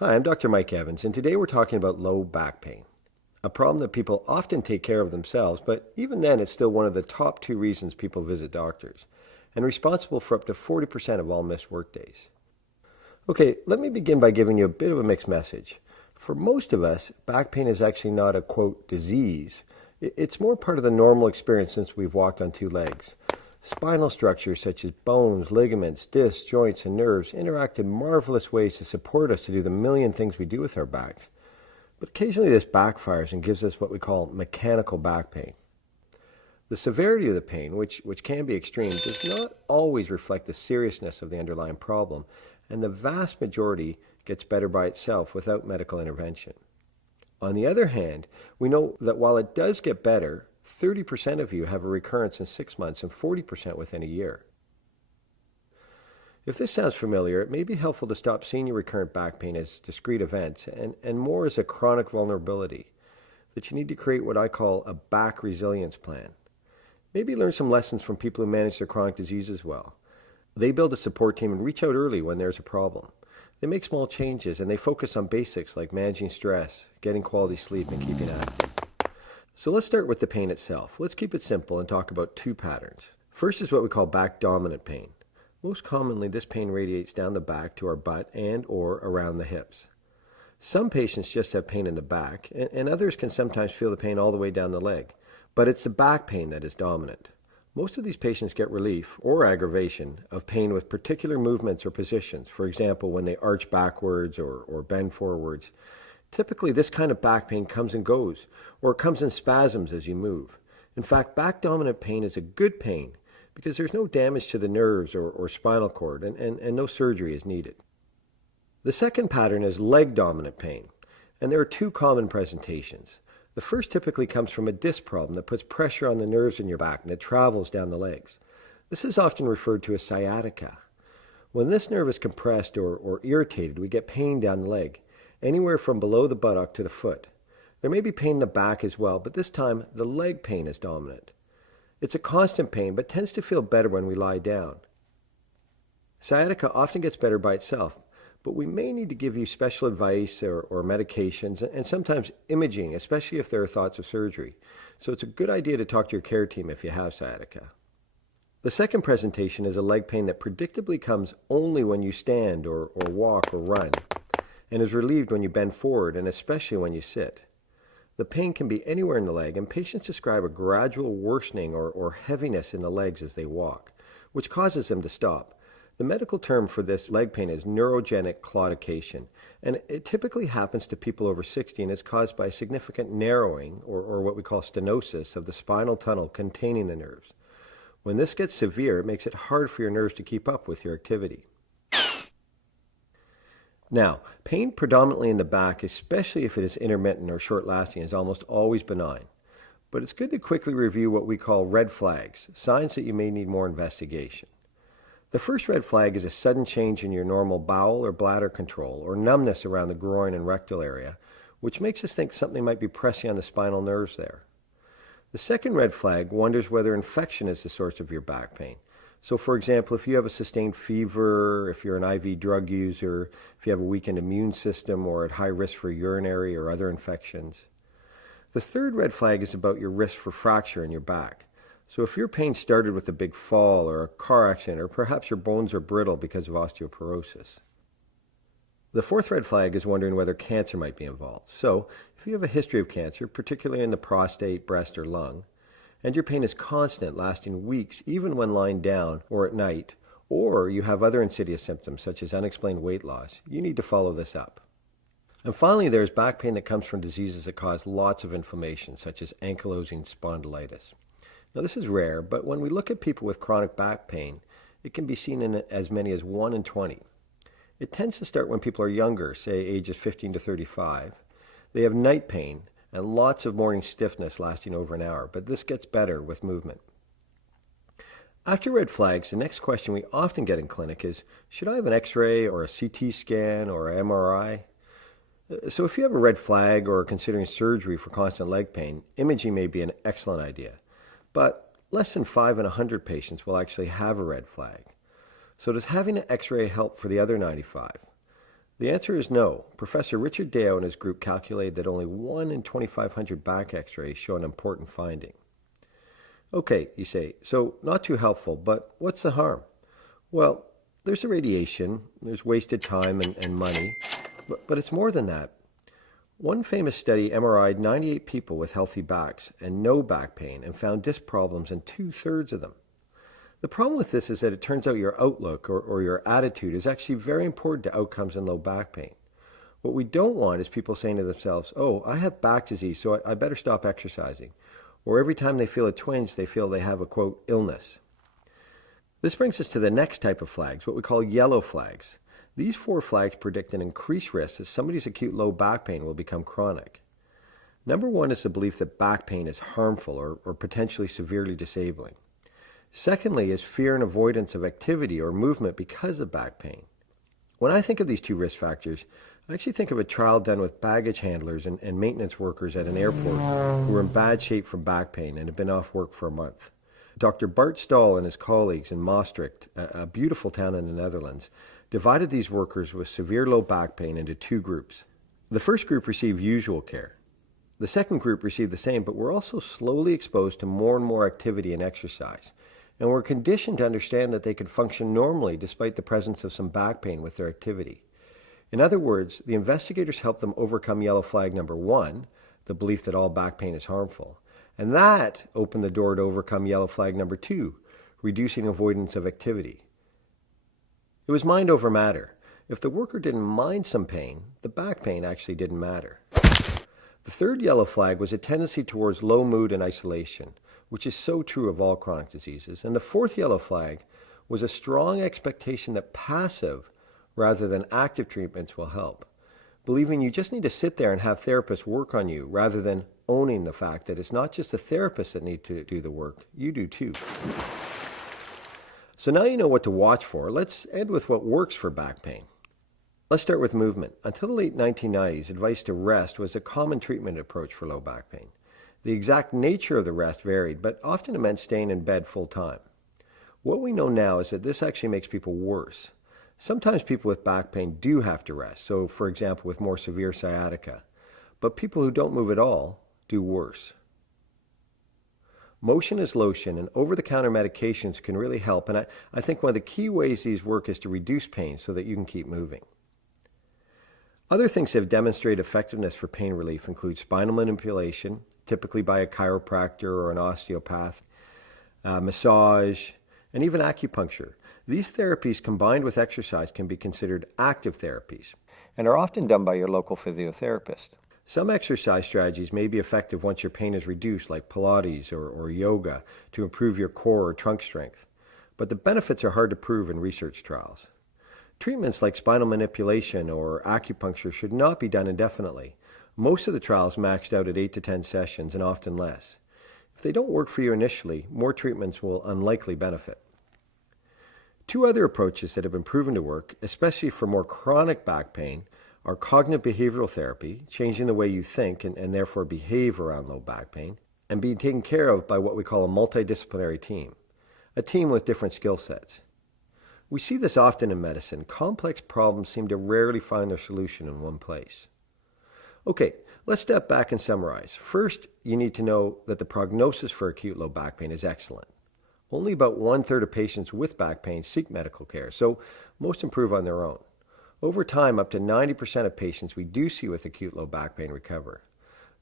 Hi, I'm Dr. Mike Evans, and today we're talking about low back pain, a problem that people often take care of themselves, but even then it's still one of the top two reasons people visit doctors, and responsible for up to 40% of all missed workdays. Okay, let me begin by giving you a bit of a mixed message. For most of us, back pain is actually not a, quote, disease. It's more part of the normal experience since we've walked on two legs. Spinal structures such as bones, ligaments, discs, joints, and nerves interact in marvelous ways to support us to do the million things we do with our backs. But occasionally this backfires and gives us what we call mechanical back pain. The severity of the pain, which can be extreme, does not always reflect the seriousness of the underlying problem, and the vast majority gets better by itself without medical intervention. On the other hand, we know that while it does get better, 30% of you have a recurrence in 6 months and 40% within a year. If this sounds familiar, it may be helpful to stop seeing your recurrent back pain as discrete events and more as a chronic vulnerability, that you need to create what I call a back resilience plan. Maybe learn some lessons from people who manage their chronic diseases well. They build a support team and reach out early when there's a problem. They make small changes and they focus on basics like managing stress, getting quality sleep, and keeping active. So let's start with the pain itself. Let's keep it simple and talk about two patterns. First is what we call back dominant pain. Most commonly, this pain radiates down the back to our butt and or around the hips. Some patients just have pain in the back, and others can sometimes feel the pain all the way down the leg. But it's the back pain that is dominant. Most of these patients get relief or aggravation of pain with particular movements or positions. For example, when they arch backwards or bend forwards. Typically, this kind of back pain comes and goes, or it comes in spasms as you move. In fact, back dominant pain is a good pain because there's no damage to the nerves or spinal cord, and no surgery is needed. The second pattern is leg dominant pain, and there are two common presentations. The first typically comes from a disc problem that puts pressure on the nerves in your back and it travels down the legs. This is often referred to as sciatica. When this nerve is compressed or irritated, we get pain down the leg, anywhere from below the buttock to the foot. There may be pain in the back as well, but this time the leg pain is dominant. It's a constant pain, but tends to feel better when we lie down. Sciatica often gets better by itself, but we may need to give you special advice or medications and sometimes imaging, especially if there are thoughts of surgery. So it's a good idea to talk to your care team if you have sciatica. The second presentation is a leg pain that predictably comes only when you stand or walk or run, and is relieved when you bend forward and especially when you sit. The pain can be anywhere in the leg, and patients describe a gradual worsening or heaviness in the legs as they walk, which causes them to stop. The medical term for this leg pain is neurogenic claudication, and it typically happens to people over 60 and is caused by significant narrowing, or what we call stenosis, of the spinal tunnel containing the nerves. When this gets severe, it makes it hard for your nerves to keep up with your activity. Now, pain predominantly in the back, especially if it is intermittent or short-lasting, is almost always benign. But it's good to quickly review what we call red flags, signs that you may need more investigation. The first red flag is a sudden change in your normal bowel or bladder control, or numbness around the groin and rectal area, which makes us think something might be pressing on the spinal nerves there. The second red flag wonders whether infection is the source of your back pain. So, for example, if you have a sustained fever, if you're an IV drug user, if you have a weakened immune system or at high risk for urinary or other infections. The third red flag is about your risk for fracture in your back. So if your pain started with a big fall or a car accident, or perhaps your bones are brittle because of osteoporosis. The fourth red flag is wondering whether cancer might be involved. So if you have a history of cancer, particularly in the prostate, breast, or lung, and your pain is constant, lasting weeks, even when lying down or at night, or you have other insidious symptoms such as unexplained weight loss, you need to follow this up. And finally, there's back pain that comes from diseases that cause lots of inflammation, such as ankylosing spondylitis. Now, this is rare, but when we look at people with chronic back pain, it can be seen in as many as 1 in 20. It tends to start when people are younger, say ages 15 to 35. They have night pain and lots of morning stiffness lasting over an hour, but this gets better with movement. After red flags, the next question we often get in clinic is, should I have an X-ray or a CT scan or an MRI? So if you have a red flag or are considering surgery for constant leg pain, imaging may be an excellent idea. But less than 5 in 100 patients will actually have a red flag. So does having an X-ray help for the other 95? The answer is no. Professor Richard Deo and his group calculated that only 1 in 2,500 back x-rays show an important finding. Okay, you say, so not too helpful, but what's the harm? Well, there's the radiation, there's wasted time and money, but it's more than that. One famous study MRI'd 98 people with healthy backs and no back pain and found disc problems in 2/3 of them. The problem with this is that it turns out your outlook or your attitude is actually very important to outcomes in low back pain. What we don't want is people saying to themselves, oh, I have back disease, so I better stop exercising. Or every time they feel a twinge, they feel they have a, quote, illness. This brings us to the next type of flags, what we call yellow flags. These 4 flags predict an increased risk that somebody's acute low back pain will become chronic. Number 1 is the belief that back pain is harmful or potentially severely disabling. Secondly is fear and avoidance of activity or movement because of back pain. When I think of these 2 risk factors, I actually think of a trial done with baggage handlers and maintenance workers at an airport who were in bad shape from back pain and had been off work for a month. Dr. Bart Staal and his colleagues in Maastricht, a beautiful town in the Netherlands, divided these workers with severe low back pain into 2 groups. The first group received usual care. The second group received the same, but were also slowly exposed to more and more activity and exercise, and were conditioned to understand that they could function normally despite the presence of some back pain with their activity. In other words, the investigators helped them overcome yellow flag number 1, the belief that all back pain is harmful, and that opened the door to overcome yellow flag number 2, reducing avoidance of activity. It was mind over matter. If the worker didn't mind some pain, the back pain actually didn't matter. The third yellow flag was a tendency towards low mood and isolation, which is so true of all chronic diseases. And the fourth yellow flag was a strong expectation that passive rather than active treatments will help, believing you just need to sit there and have therapists work on you rather than owning the fact that it's not just the therapists that need to do the work, you do too. So now you know what to watch for. Let's end with what works for back pain. Let's start with movement. Until the late 1990s, advice to rest was a common treatment approach for low back pain. The exact nature of the rest varied, but often it meant staying in bed full time. What we know now is that this actually makes people worse. Sometimes people with back pain do have to rest, so for example with more severe sciatica, but people who don't move at all do worse. Motion is lotion, and over-the-counter medications can really help, and I think one of the key ways these work is to reduce pain so that you can keep moving. Other things that have demonstrated effectiveness for pain relief include spinal manipulation, typically by a chiropractor or an osteopath, massage, and even acupuncture. These therapies combined with exercise can be considered active therapies and are often done by your local physiotherapist. Some exercise strategies may be effective once your pain is reduced, like Pilates or yoga, to improve your core or trunk strength, but the benefits are hard to prove in research trials. Treatments like spinal manipulation or acupuncture should not be done indefinitely. Most of the trials maxed out at 8 to 10 sessions and often less. If they don't work for you initially, more treatments will unlikely benefit. 2 other approaches that have been proven to work, especially for more chronic back pain, are cognitive behavioral therapy, changing the way you think and therefore behave around low back pain, and being taken care of by what we call a multidisciplinary team, a team with different skill sets. We see this often in medicine. Complex problems seem to rarely find their solution in one place. Okay, let's step back and summarize. First, you need to know that the prognosis for acute low back pain is excellent. Only about 1/3 of patients with back pain seek medical care, so most improve on their own. Over time, up to 90% of patients we do see with acute low back pain recover.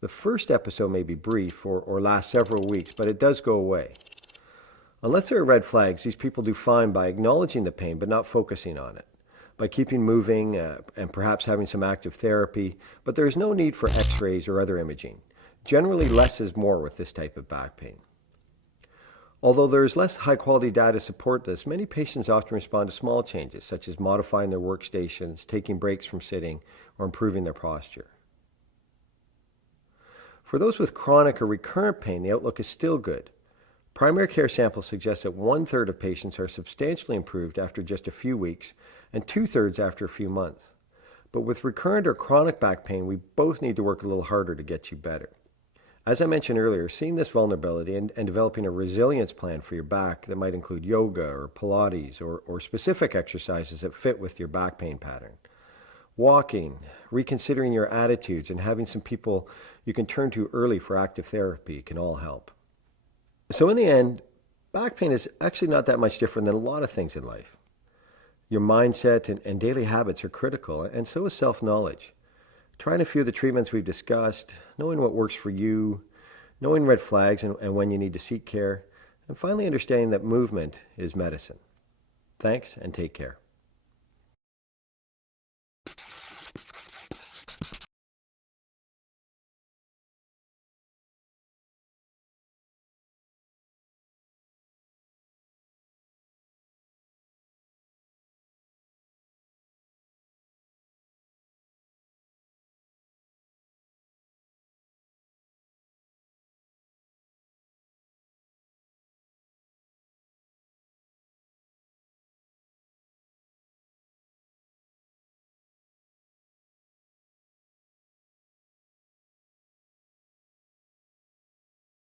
The first episode may be brief or last several weeks, but it does go away. Unless there are red flags, these people do fine by acknowledging the pain but not focusing on it, by keeping moving and perhaps having some active therapy, but there is no need for x-rays or other imaging. Generally, less is more with this type of back pain. Although there is less high-quality data to support this, many patients often respond to small changes, such as modifying their workstations, taking breaks from sitting, or improving their posture. For those with chronic or recurrent pain, the outlook is still good. Primary care samples suggest that 1/3 of patients are substantially improved after just a few weeks, and 2/3 after a few months. But with recurrent or chronic back pain, we both need to work a little harder to get you better. As I mentioned earlier, seeing this vulnerability and developing a resilience plan for your back that might include yoga or Pilates or specific exercises that fit with your back pain pattern. Walking, reconsidering your attitudes, and having some people you can turn to early for active therapy can all help. So, in the end, back pain is actually not that much different than a lot of things in life. Your mindset and daily habits are critical, and so is self knowledge. Trying a few of the treatments we've discussed, knowing what works for you, knowing red flags and when you need to seek care, and finally understanding that movement is medicine. Thanks, and take care.